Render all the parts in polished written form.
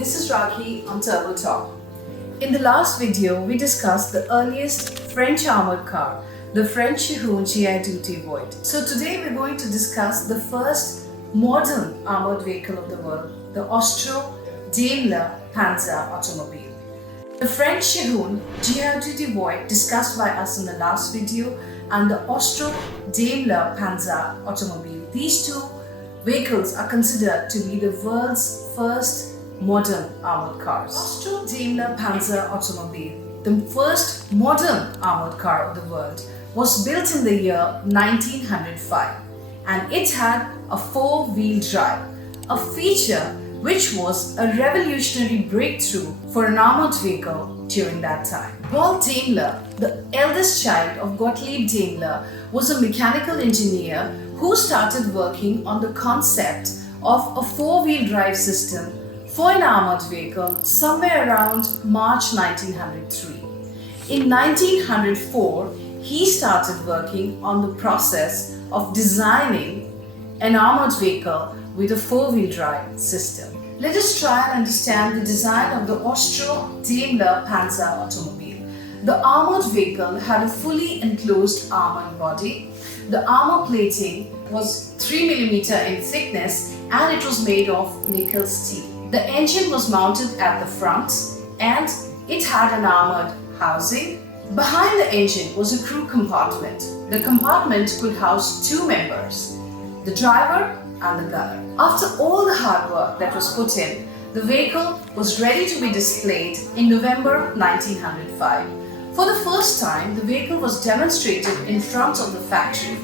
this is Rakhi on Turbo Talk. In the last video, we discussed the earliest French armored car, the French Chiron GI2T Void. So today we're going to discuss the first modern armored vehicle of the world, the Austro-Daimler Panzer automobile. The French Chiron GI2T Void discussed by us in the last video and the Austro-Daimler Panzer automobile. These two vehicles are considered to be the world's first modern armored cars. Austro-Daimler Panzer automobile, the first modern armored car of the world, was built in the year 1905 and it had a four-wheel drive, a feature which was a revolutionary breakthrough for an armored vehicle during that time. Paul Daimler, the eldest child of Gottlieb Daimler, was a mechanical engineer who started working on the concept of a four-wheel drive system for an armored vehicle somewhere around March 1903. In 1904, he started working on the process of designing an armored vehicle with a four-wheel drive system. Let us try and understand the design of the Austro-Daimler Panzer automobile. The armored vehicle had a fully enclosed armored body. The armor plating was 3 mm in thickness and it was made of nickel steel. The engine was mounted at the front and it had an armored housing. Behind the engine was a crew compartment. The compartment could house two members, the driver and the gunner. After all the hard work that was put in, the vehicle was ready to be displayed in November 1905. For the first time, the vehicle was demonstrated in front of the factory.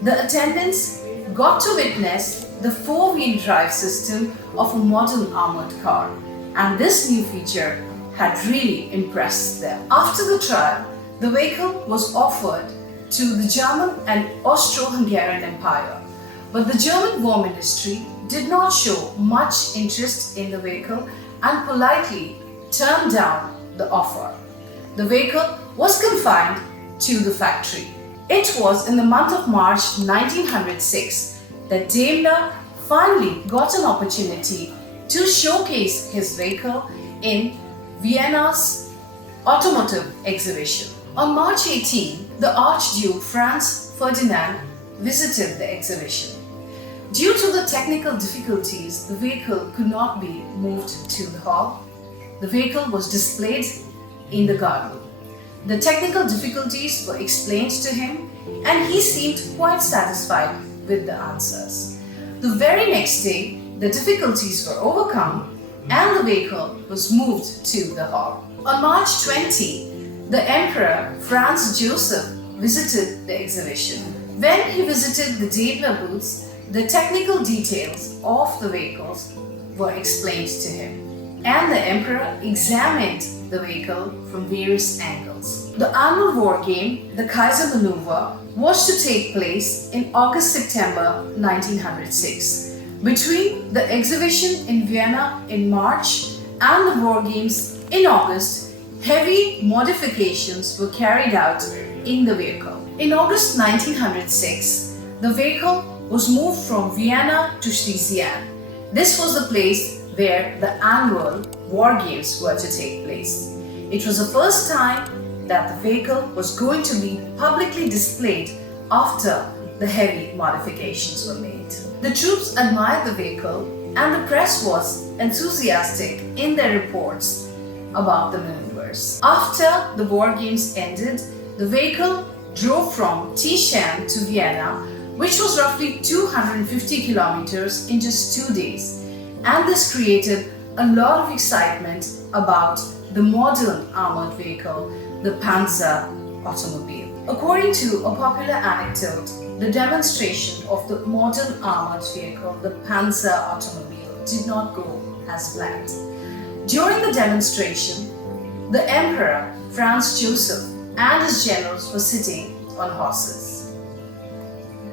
The attendants got to witness the four-wheel drive system of a modern armored car, and this new feature had really impressed them. After the trial, the vehicle was offered to the German and Austro-Hungarian Empire, but the German War Ministry did not show much interest in the vehicle and politely turned down the offer. The vehicle was confined to the factory. It was in the month of March 1906 that Daimler finally got an opportunity to showcase his vehicle in Vienna's automotive exhibition. On March 18, the Archduke Franz Ferdinand visited the exhibition. Due to the technical difficulties, the vehicle could not be moved to the hall. The vehicle was displayed in the garden. The technical difficulties were explained to him and he seemed quite satisfied with the answers. The very next day, the difficulties were overcome and the vehicle was moved to the hall. On March 20, the Emperor Franz Joseph visited the exhibition. When he visited the Daimler booths, the technical details of the vehicles were explained to him, and the Emperor examined the vehicle from various angles. The annual war game, the Kaiser Maneuver, was to take place in August-September 1906. Between the exhibition in Vienna in March and the war games in August, heavy modifications were carried out in the vehicle. In August 1906, the vehicle was moved from Vienna to Schlesien. This was the place where the annual war games were to take place. It was the first time that the vehicle was going to be publicly displayed after the heavy modifications were made. The troops admired the vehicle and the press was enthusiastic in their reports about the maneuvers. After the war games ended, the vehicle drove from Tischchen to Vienna, which was roughly 250 kilometers in just 2 days. And this created a lot of excitement about the modern armored vehicle, the Panzer automobile. According to a popular anecdote, the demonstration of the modern armored vehicle, the Panzer automobile, did not go as planned. During the demonstration, the Emperor Franz Joseph and his generals were sitting on horses.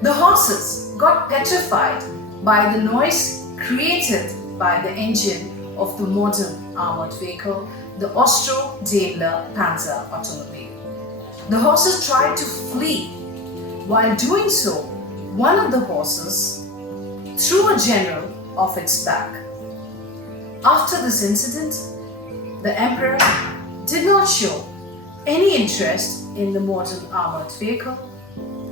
The horses got petrified by the noise created by the engine of the modern armored vehicle, the Austro-Daimler Panzer automobile. The horses tried to flee. While doing so, one of the horses threw a general off its back. After this incident, the emperor did not show any interest in the modern armored vehicle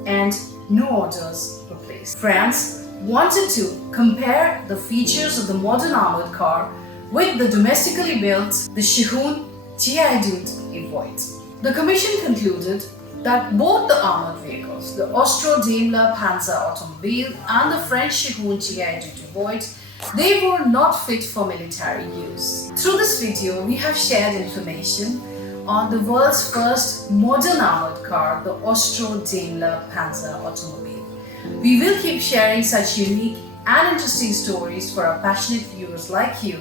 and no orders were placed. France wanted to compare the features of the modern armored car with the domestically built the Schihoon TI-Dut Evoit. The commission concluded that both the armored vehicles, the Austro-Daimler Panzer automobile and the French Schihoon TI-Dut Evoit, they were not fit for military use. Through this video, we have shared information on the world's first modern armored car, the Austro-Daimler Panzer automobile. We will keep sharing such unique and interesting stories for our passionate viewers like you.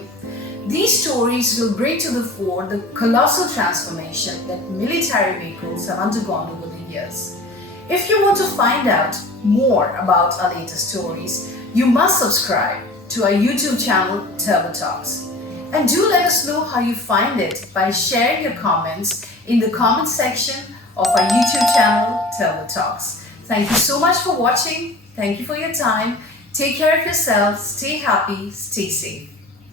These stories will bring to the fore the colossal transformation that military vehicles have undergone over the years. If you want to find out more about our latest stories, you must subscribe to our YouTube channel Turbo Talks. And do let us know how you find it by sharing your comments in the comment section of our YouTube channel Turbo Talks. Thank you so much for watching. Thank you for your time. Take care of yourself. Stay happy. Stay safe.